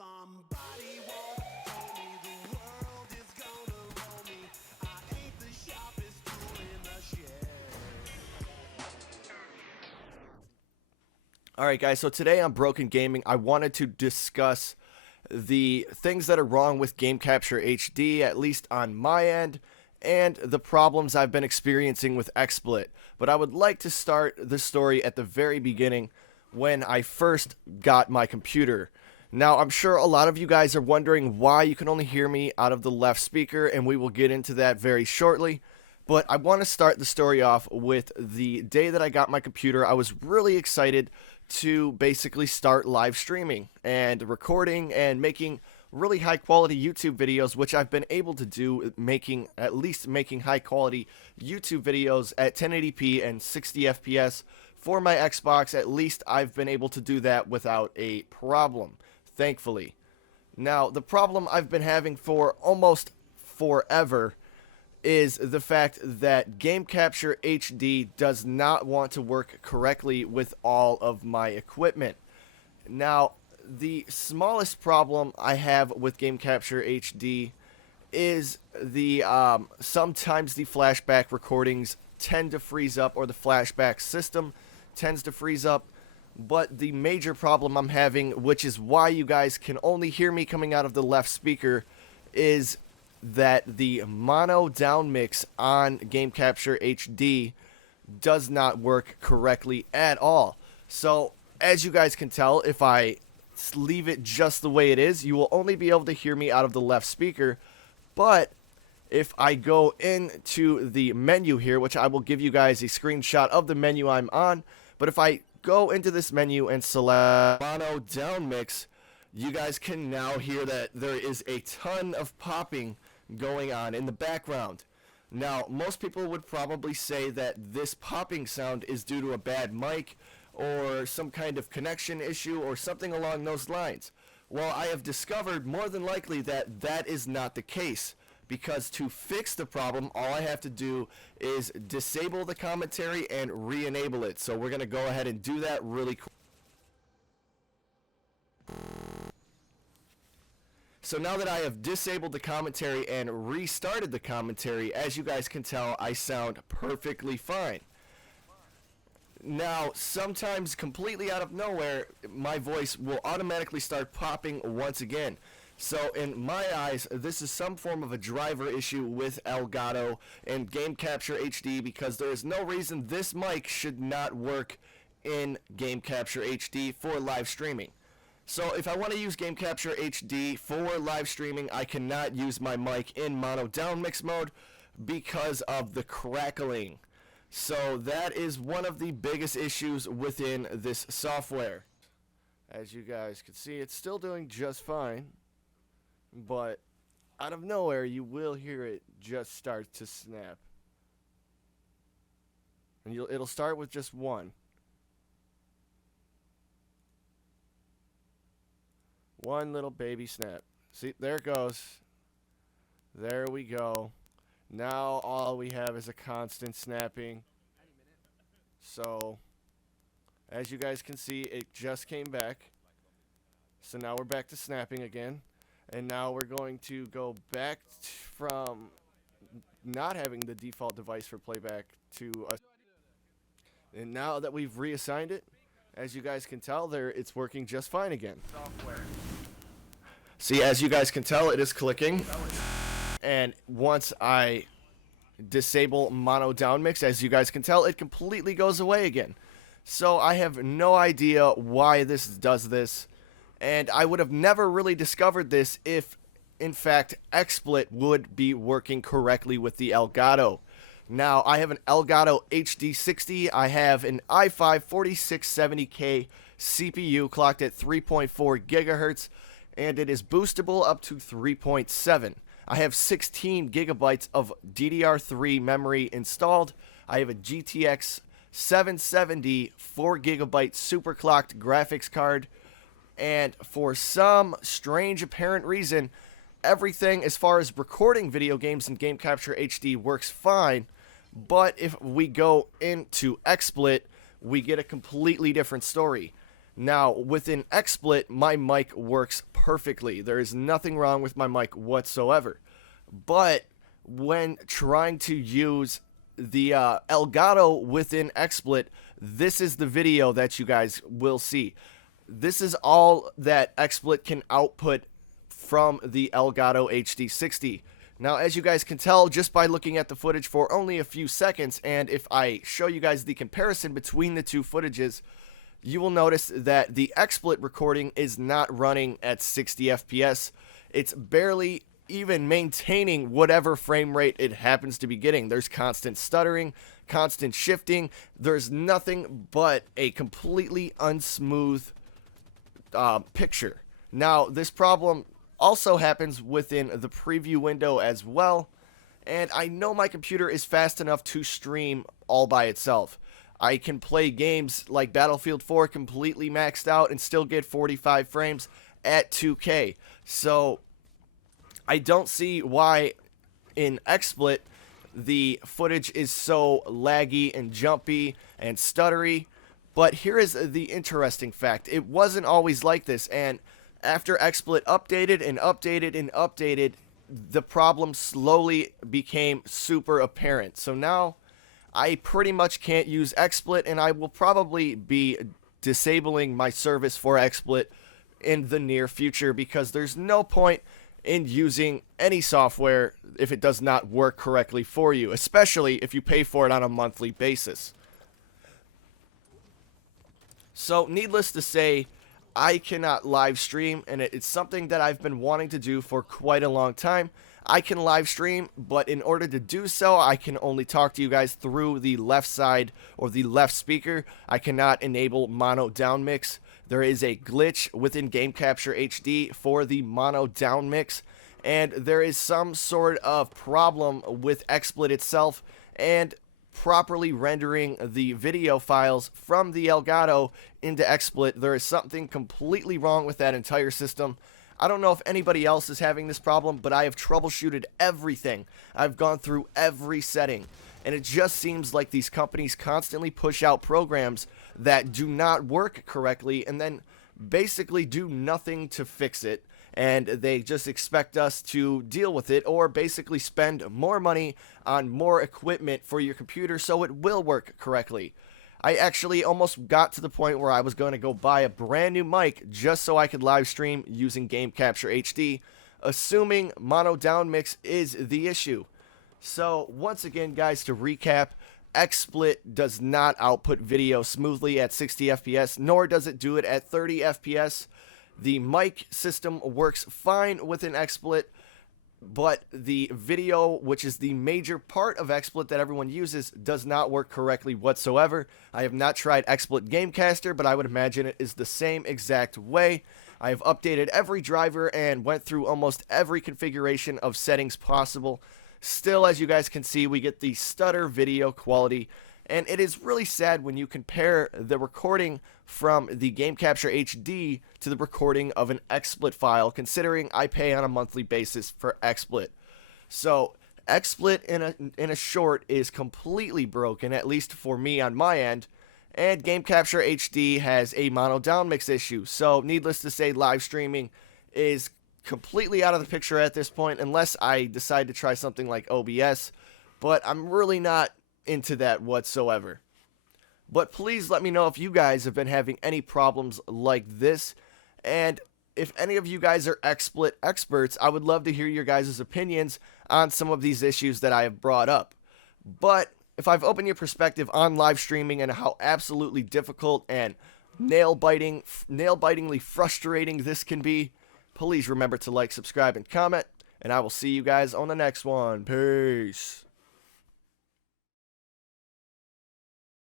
Somebody once told me the world is gonna roll me. I ain't the sharpest tool in the shed. Alright guys, so today on Broken Gaming, I wanted to discuss the things that are wrong with Game Capture HD, at least on my end, and the problems I've been experiencing with Xsplit. But I would like to start the story at the very beginning, when I first got my computer. Now, I'm sure a lot of you guys are wondering why you can only hear me out of the left speaker, and we will get into that very shortly. But I want to start the story off with the day that I got my computer. I was really excited to basically start live streaming and recording and making really high quality YouTube videos, which I've been able to do, making high quality YouTube videos at 1080p and 60 FPS for my Xbox. At least I've been able to do that without a problem, thankfully. Now, the problem I've been having for almost forever is the fact that Game Capture HD does not want to work correctly with all of my equipment. Now, the smallest problem I have with Game Capture HD is the sometimes the flashback recordings tend to freeze up, or the flashback system tends to freeze up. But the major problem I'm having, which is why you guys can only hear me coming out of the left speaker, is that the mono down mix on Game Capture HD does not work correctly at all. So, as you guys can tell, if I leave it just the way it is, you will only be able to hear me out of the left speaker. But if I go into the menu here, which I will give you guys a screenshot of the menu I'm on, but if I go into this menu and select mono down mix, you guys can now hear that there is a ton of popping going on in the background. Now, most people would probably say that this popping sound is due to a bad mic or some kind of connection issue or something along those lines. Well, I have discovered more than likely that that is not the case, because to fix the problem, all I have to do is disable the commentary and re-enable it. So we're going to go ahead and do that really quick. So now that I have disabled the commentary and restarted the commentary, as you guys can tell, I sound perfectly fine. Now, sometimes completely out of nowhere, my voice will automatically start popping once again. So in my eyes, this is some form of a driver issue with Elgato and Game Capture HD, because there is no reason this mic should not work in Game Capture HD for live streaming. So if I want to use Game Capture HD for live streaming, I cannot use my mic in mono down mix mode because of the crackling. So that is one of the biggest issues within this software. As you guys can see, it's still doing just fine, but out of nowhere you will hear it just start to snap. And it'll start with just one. One little baby snap. See, there it goes. There we go. Now all we have is a constant snapping. So, as you guys can see, it just came back. So now we're back to snapping again. And now we're going to go back from not having the default device for playback to a... And now that we've reassigned it, as you guys can tell, it's working just fine again. See, as you guys can tell, it is clicking. And once I disable mono down mix, as you guys can tell, it completely goes away again. So I have no idea why this does this. And I would have never really discovered this if, in fact, Xsplit would be working correctly with the Elgato. Now, I have an Elgato HD60. I have an i5 4670K CPU clocked at 3.4 gigahertz, and it is boostable up to 3.7. I have 16 gigabytes of DDR3 memory installed. I have a GTX 770 4 gigabyte superclocked graphics card, and for some strange apparent reason, everything as far as recording video games in Game Capture HD works fine. But if we go into XSplit, we get a completely different story. Now, within Xsplit, my mic works perfectly. There is nothing wrong with my mic whatsoever. But when trying to use the Elgato within Xsplit, this is the video that you guys will see. This is all that Xsplit can output from the Elgato HD60. Now, as you guys can tell just by looking at the footage for only a few seconds, and if I show you guys the comparison between the two footages, you will notice that the Xsplit recording is not running at 60 FPS. It's barely even maintaining whatever frame rate it happens to be getting. There's constant stuttering, constant shifting. There's nothing but a completely unsmooth picture. Now, this problem also happens within the preview window as well, and I know my computer is fast enough to stream all by itself. I can play games like Battlefield 4 completely maxed out and still get 45 frames at 2K. So I don't see why in XSplit the footage is so laggy and jumpy and stuttery. But here is the interesting fact. It wasn't always like this, and after XSplit updated and updated and updated, the problem slowly became super apparent. So now I pretty much can't use XSplit, and I will probably be disabling my service for XSplit in the near future because there's no point in using any software if it does not work correctly for you, especially if you pay for it on a monthly basis. So needless to say, I cannot live stream, and it's something that I've been wanting to do for quite a long time. I can live stream, but in order to do so, I can only talk to you guys through the left side or the left speaker. I cannot enable mono down mix. There is a glitch within Game Capture HD for the mono down mix, and there is some sort of problem with XSplit itself and properly rendering the video files from the Elgato into XSplit. There is something completely wrong with that entire system. I don't know if anybody else is having this problem, but I have troubleshooted everything. I've gone through every setting, and it just seems like these companies constantly push out programs that do not work correctly and then basically do nothing to fix it, and they just expect us to deal with it or basically spend more money on more equipment for your computer so it will work correctly. I actually almost got to the point where I was going to go buy a brand new mic just so I could live stream using Game Capture HD, assuming mono down mix is the issue. So once again, guys, to recap, XSplit does not output video smoothly at 60 FPS, nor does it do it at 30 FPS. The mic system works fine within XSplit, but the video, which is the major part of XSplit that everyone uses, does not work correctly whatsoever. I have not tried XSplit Gamecaster, but I would imagine it is the same exact way. I have updated every driver and went through almost every configuration of settings possible. Still, as you guys can see, we get the stutter video quality, and it is really sad when you compare the recording from the Game Capture HD to the recording of an XSplit file, considering I pay on a monthly basis for XSplit. So XSplit in a short is completely broken, at least for me on my end, and Game Capture HD has a mono down mix issue. So needless to say, live streaming is completely out of the picture at this point, unless I decide to try something like OBS, but I'm really not into that whatsoever. But please let me know if you guys have been having any problems like this, and if any of you guys are XSplit experts, I would love to hear your guys' opinions on some of these issues that I have brought up. But if I've opened your perspective on live streaming and how absolutely difficult and nail-bitingly frustrating this can be, please remember to like, subscribe, and comment, and I will see you guys on the next one. Peace.